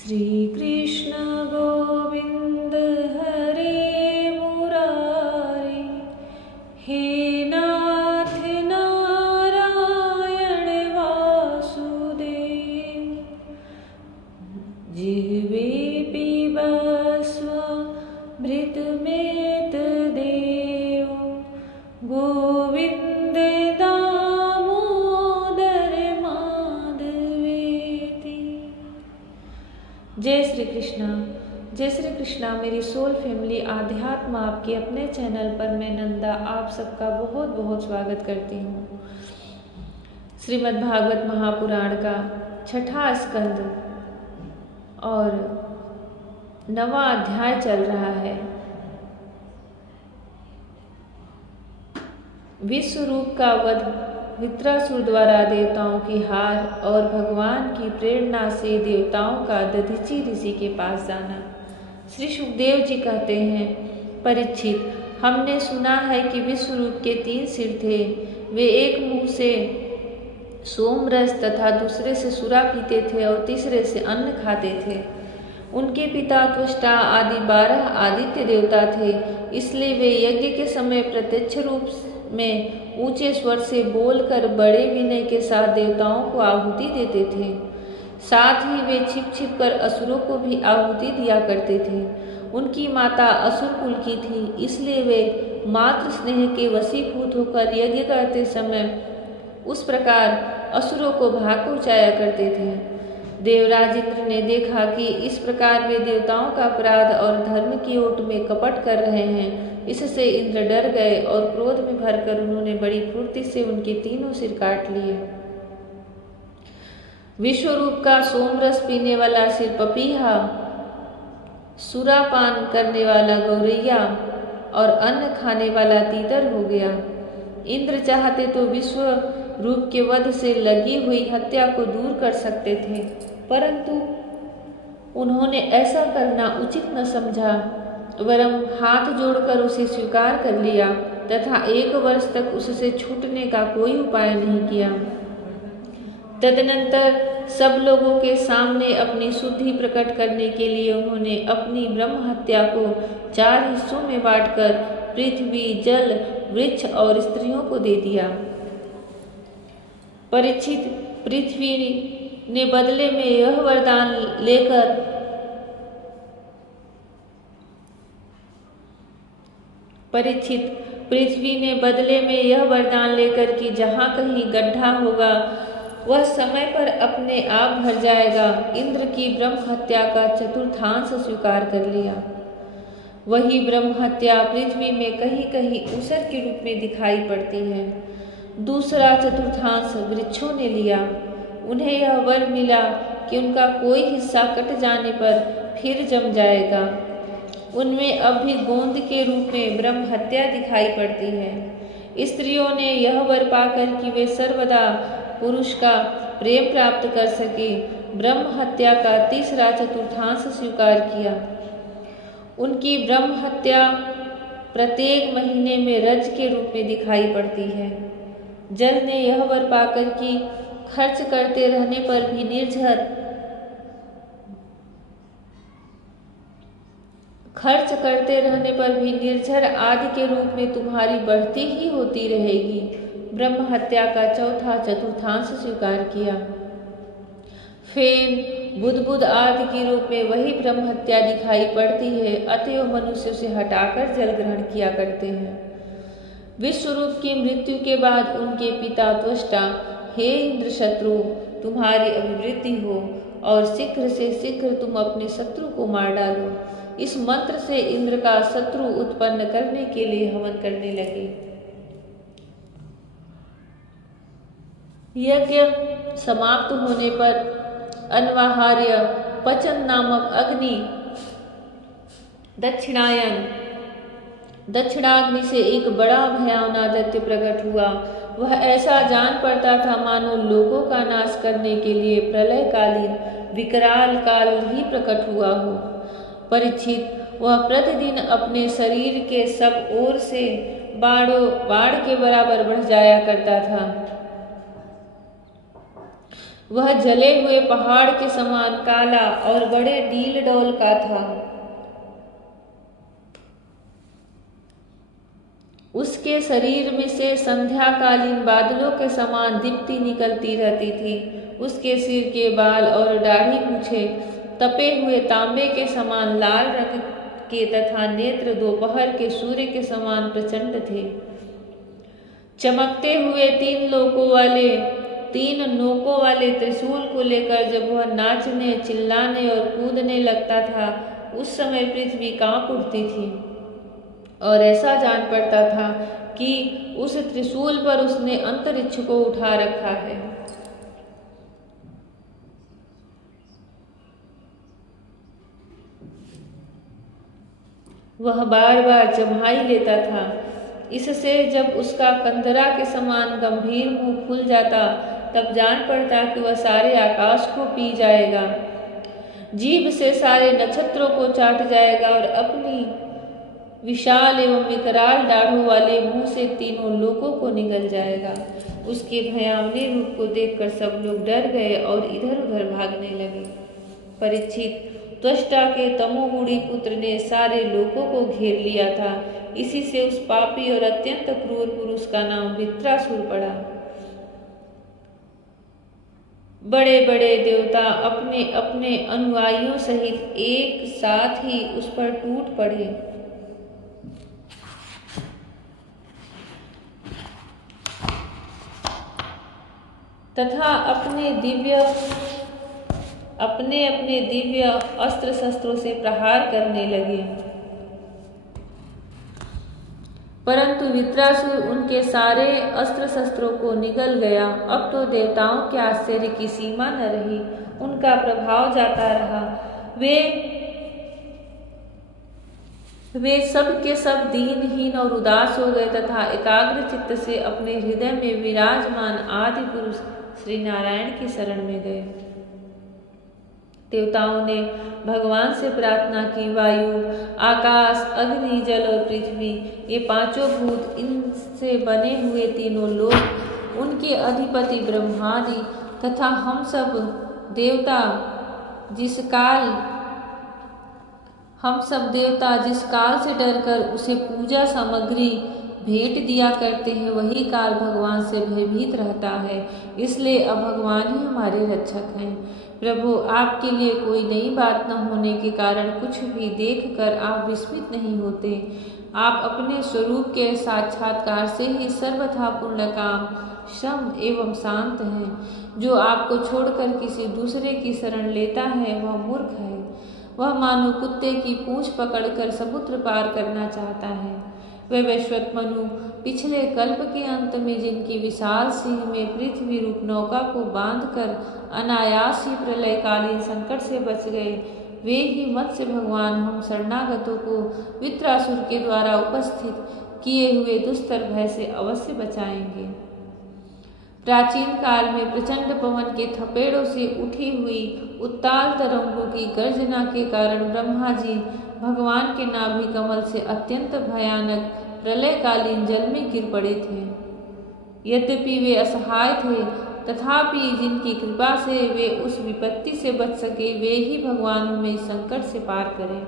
श्री कृष्ण गोविंद हरे मुरारी, हे नाथ नारायण वासुदेव। जिह्वे पिबस्वामृतमेतद् देव, गोविंद दामोदर माधवेति। जय श्री कृष्णा। जय श्री कृष्णा। मेरी सोल फैमिली आध्यात्म आपके अपने चैनल पर मैं नंदा आप सबका बहुत बहुत स्वागत करती हूँ। श्रीमद् भागवत महापुराण का छठा स्कंद और 9वां अध्याय चल रहा है। विश्व रूप का वध, वृत्रासुर द्वारा देवताओं की हार और भगवान की प्रेरणा से देवताओं का दधीचि ऋषि के पास जाना। श्री सुखदेव जी कहते हैं, परीक्षित, हमने सुना है कि विश्व रूप के 3 सिर थे। वे एक मुंह से सोमरस तथा दूसरे से सुरा पीते थे और तीसरे से अन्न खाते थे। उनके पिता त्वष्टा आदि 12 आदित्य देवता थे, इसलिए वे यज्ञ के समय प्रत्यक्ष रूप में ऊंचे स्वर से बोलकर बड़े विनय के साथ देवताओं को आहुति देते थे। साथ ही वे छिप छिप कर असुरों को भी आहुति दिया करते थे। उनकी माता असुर कुल की थी, इसलिए वे मातृ स्नेह के वशीभूत होकर यज्ञ करते समय उस प्रकार असुरों को भाग पहुँचाया करते थे। देवराज इंद्र ने देखा कि इस प्रकार वे देवताओं का अपराध और धर्म की ओट में कपट कर रहे हैं। इससे इंद्र डर गए और क्रोध में भरकर उन्होंने बड़ी फुर्ती से उनके 3 सिर काट लिए। विश्वरूप का सोमरस पीने वाला सिर पपीहा, सुरापान करने वाला गौरैया और अन्न खाने वाला तीतर हो गया। इंद्र चाहते तो विश्व रूप के वध से लगी हुई हत्या को दूर कर सकते थे, परंतु उन्होंने ऐसा करना उचित न समझा, वरं हाथ जोड़कर उसे स्वीकार कर लिया तथा 1 वर्ष तक उससे छूटने का कोई उपाय नहीं किया। तदनंतर सब लोगों के सामने अपनी शुद्धि प्रकट करने के लिए उन्होंने अपनी ब्रह्म हत्या को 4 हिस्सों में बांटकर पृथ्वी, जल, वृक्ष और स्त्रियों को दे दिया। परीक्षित, पृथ्वी ने बदले में यह वरदान लेकर कि जहाँ कहीं गड्ढा होगा वह समय पर अपने आप भर जाएगा, इंद्र की ब्रह्म हत्या का 4थांश स्वीकार कर लिया। वही ब्रह्म हत्या पृथ्वी में कहीं कहीं ऊसर के रूप में दिखाई पड़ती है। दूसरा 4थांश वृक्षों ने लिया। उन्हें यह वर मिला कि उनका कोई हिस्सा कट जाने पर फिर जम जाएगा। उनमें अब भी गोंद के रूप में ब्रह्म हत्या दिखाई पड़ती है। स्त्रियों ने यह वर पाकर कि वे सर्वदा पुरुष का प्रेम प्राप्त कर सके, ब्रह्म हत्या का 3/4 स्वीकार किया। उनकी ब्रह्म हत्या प्रत्येक महीने में रज के रूप में दिखाई पड़ती है। जल ने यह वर पाकर कि खर्च करते रहने पर भी निर्झर आदि के रूप में तुम्हारी बढ़ती ही होती रहेगी, ब्रह्म हत्या का 4/4 स्वीकार किया। फेन, बुदबुद आदि के रूप में वही ब्रह्म हत्या दिखाई पड़ती है, अतएव मनुष्य से हटाकर जल ग्रहण किया करते हैं। विश्वरूप की मृत्यु के बाद उनके पिता त्वष्टा, हे इंद्र शत्रु, तुम्हारी अभिवृद्धि हो और शीघ्र से शीघ्र तुम अपने शत्रु को मार डालो। इस मंत्र से इंद्र का शत्रु उत्पन्न करने के लिए हवन करने लगे। यज्ञ समाप्त होने पर अनवाहार्य पचन नामक अग्नि दक्षिणाग्नि से एक बड़ा भयावना दैत्य प्रकट हुआ। वह ऐसा जान पड़ता था मानो लोगों का नाश करने के लिए प्रलयकालीन विकराल काल ही प्रकट हुआ हो। परीक्षित, वह प्रतिदिन अपने शरीर के सब ओर से बाढ़ के बराबर बढ़ जाया करता था। वह जले हुए पहाड़ के समान काला और बड़े डील डौल का था। उसके शरीर में से संध्याकालीन बादलों के समान दीप्ति निकलती रहती थी। उसके सिर के बाल और दाढ़ी मूछे तपे हुए तांबे के समान लाल रंग के तथा नेत्र दोपहर के सूर्य के समान प्रचंड थे। चमकते हुए तीन नोकों वाले त्रिशूल को लेकर जब वह नाचने, चिल्लाने और कूदने लगता था, उस समय पृथ्वी कांप उठती थी और ऐसा जान पड़ता था कि उस त्रिशूल पर उसने अंतरिक्ष को उठा रखा है। वह बार बार जम्हाई लेता था। इससे जब उसका कंदरा के समान गंभीर मुंह खुल जाता, तब जान पड़ता कि वह सारे आकाश को पी जाएगा, जीभ से सारे नक्षत्रों को चाट जाएगा और अपनी विशाल एवं विकराल दाढ़ों वाले मुंह से तीनों लोकों को निगल जाएगा। उसके भयावने रूप को देखकर सब लोग डर गए और इधर उधर भागने लगे। परीक्षित, त्वष्टा के तमोगुणी पुत्र ने सारे लोकों को घेर लिया था। इसी से उस पापी और अत्यंत क्रूर पुरुष का नाम वृत्रासुर पड़ा। बड़े बड़े देवता अपने अपने अनुयायियों सहित एक साथ ही उस पर टूट पड़े। तथा अपने अपने दिव्य अस्त्र शस्त्रों से प्रहार करने लगे। परंतु वृत्रासुर उनके सारे अस्त्र शस्त्रों को निगल गया। अब तो देवताओं के आश्चर्य की सीमा न रही। उनका प्रभाव जाता रहा। वे सब के सब दीनहीन और उदास हो गए तथा एकाग्र चित्त से अपने हृदय में विराजमान आदि पुरुष श्री नारायण की शरण में गए। देवताओं ने भगवान से प्रार्थना की, वायु, आकाश, अग्नि, जल और पृथ्वी, ये पांचों भूत, इनसे बने हुए तीनों लोक, उनके अधिपति ब्रह्मादि तथा हम सब देवता जिस काल से डरकर उसे पूजा सामग्री भेंट दिया करते हैं, वही काल भगवान से भयभीत रहता है। इसलिए अब भगवान ही हमारे रक्षक हैं। प्रभु, आपके लिए कोई नई बात न होने के कारण कुछ भी देखकर आप विस्मित नहीं होते। आप अपने स्वरूप के साक्षात्कार से ही सर्वथा पूर्णकाम, सम एवं शांत हैं। जो आपको छोड़कर किसी दूसरे की शरण लेता है वह मूर्ख है। वह मानो कुत्ते की पूंछ पकड़कर समुद्र पार करना चाहता है। वह वैश्वत मनु पिछले कल्प के अंत में जिनकी विशाल सिंह में पृथ्वी रूप नौका को बांधकर अनायास ही प्रलयकालीन संकट से बच गए, वे ही मत्स्य भगवान हम शरणागतों को वृत्रासुर के द्वारा उपस्थित किए हुए दुस्तर भय से अवश्य बचाएंगे। प्राचीन काल में प्रचंड पवन के थपेड़ों से उठी हुई उत्ताल तरंगों की गर्जना के कारण ब्रह्मा जी भगवान के नाभि कमल से अत्यंत भयानक प्रलयकालीन जल में गिर पड़े थे। यद्यपि वे असहाय थे, तथापि जिनकी कृपा से वे उस विपत्ति से बच सके, वे ही भगवान हमें इस संकट से पार करें।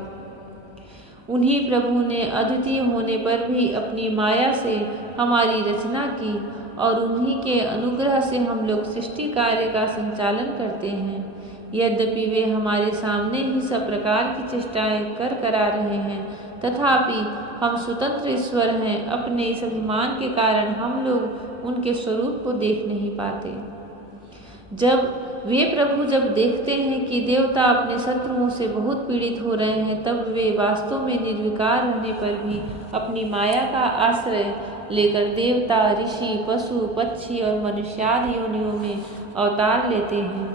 उन्हीं प्रभु ने अद्वितीय होने पर भी अपनी माया से हमारी रचना की और उन्हीं के अनुग्रह से हम लोग सृष्टि कार्य का संचालन करते हैं। यद्यपि वे हमारे सामने ही सब प्रकार की चेष्टाएं कर करा रहे हैं, तथापि हम स्वतंत्र ईश्वर हैं। अपने इस अभिमान के कारण हम लोग उनके स्वरूप को देख नहीं पाते। जब देखते हैं कि देवता अपने शत्रुओं से बहुत पीड़ित हो रहे हैं, तब वे वास्तव में निर्विकार होने पर भी अपनी माया का आश्रय लेकर देवता, ऋषि, पशु, पक्षी और मनुष्यादि योनियों में अवतार लेते हैं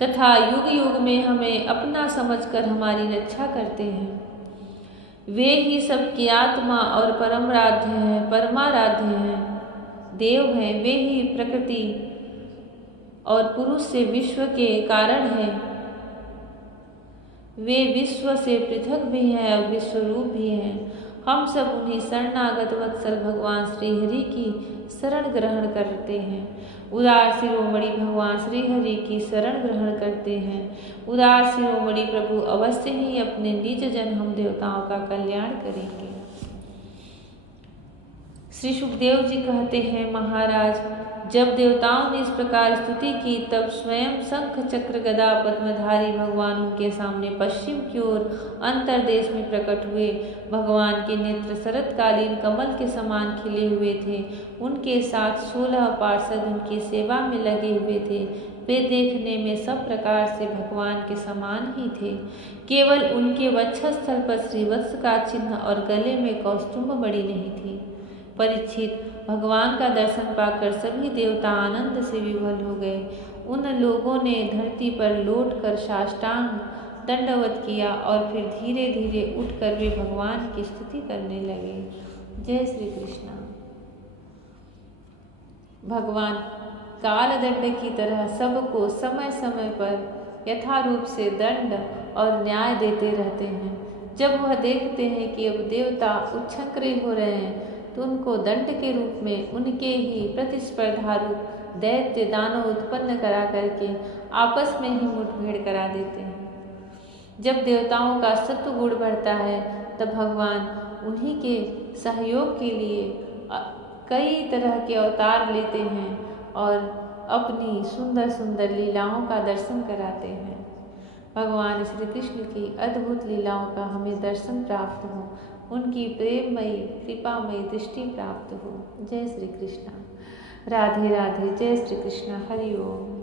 तथा युग युग में हमें अपना समझकर हमारी रक्षा करते हैं। वे ही सबकी आत्मा और परमाराध्य हैं, देव हैं। वे ही प्रकृति और पुरुष से विश्व के कारण हैं। वे विश्व से पृथक भी हैं और विश्वरूप भी हैं। हम सब उन्हीं शरणागत वत्सल भगवान श्री हरि की शरण ग्रहण करते हैं। उदार शिरोमणि भगवान श्री हरि की शरण ग्रहण करते हैं। उदार शिरोमणि प्रभु अवश्य ही अपने निज जन हम देवताओं का कल्याण करेंगे। श्री सुखदेव जी कहते हैं, महाराज, जब देवताओं ने इस प्रकार स्तुति की तब स्वयं शंख चक्र गदा पद्मधारी भगवान उनके सामने पश्चिम की ओर अंतरदेश में प्रकट हुए। भगवान के नेत्र शरतकालीन कमल के समान खिले हुए थे। उनके साथ 16 पार्षद उनकी सेवा में लगे हुए थे। वे देखने में सब प्रकार से भगवान के समान ही थे। केवल उनके वक्षस्थल पर श्रीवत्स का चिन्ह और गले में कौस्तुभ मणि नहीं थी। परीक्षित, भगवान का दर्शन पाकर सभी देवता आनंद से विभोर हो गए। उन लोगों ने धरती पर लौटकर साष्टांग दंडवत किया और फिर धीरे धीरे उठकर वे भगवान की स्तुति करने लगे। जय श्री कृष्ण। भगवान कालदंड की तरह सबको समय समय पर यथारूप से दंड और न्याय देते रहते हैं। जब वह देखते हैं कि अब देवता उच्छृंखल हो रहे हैं तो उनको दंड के रूप में उनके ही प्रतिस्पर्धा रूप दैत्य दानव उत्पन्न करा करके आपस में ही मुठभेड़ करा देते हैं। जब देवताओं का सत्व गुण बढ़ता है तब भगवान उन्हीं के सहयोग के लिए कई तरह के अवतार लेते हैं और अपनी सुंदर सुंदर लीलाओं का दर्शन कराते हैं। भगवान श्री कृष्ण की अद्भुत लीलाओं का हमें दर्शन प्राप्त हो, उनकी प्रेममयी कृपामयी दृष्टि प्राप्त हो। जय श्री कृष्ण। राधे राधे। जय श्री कृष्ण। हरि ओम।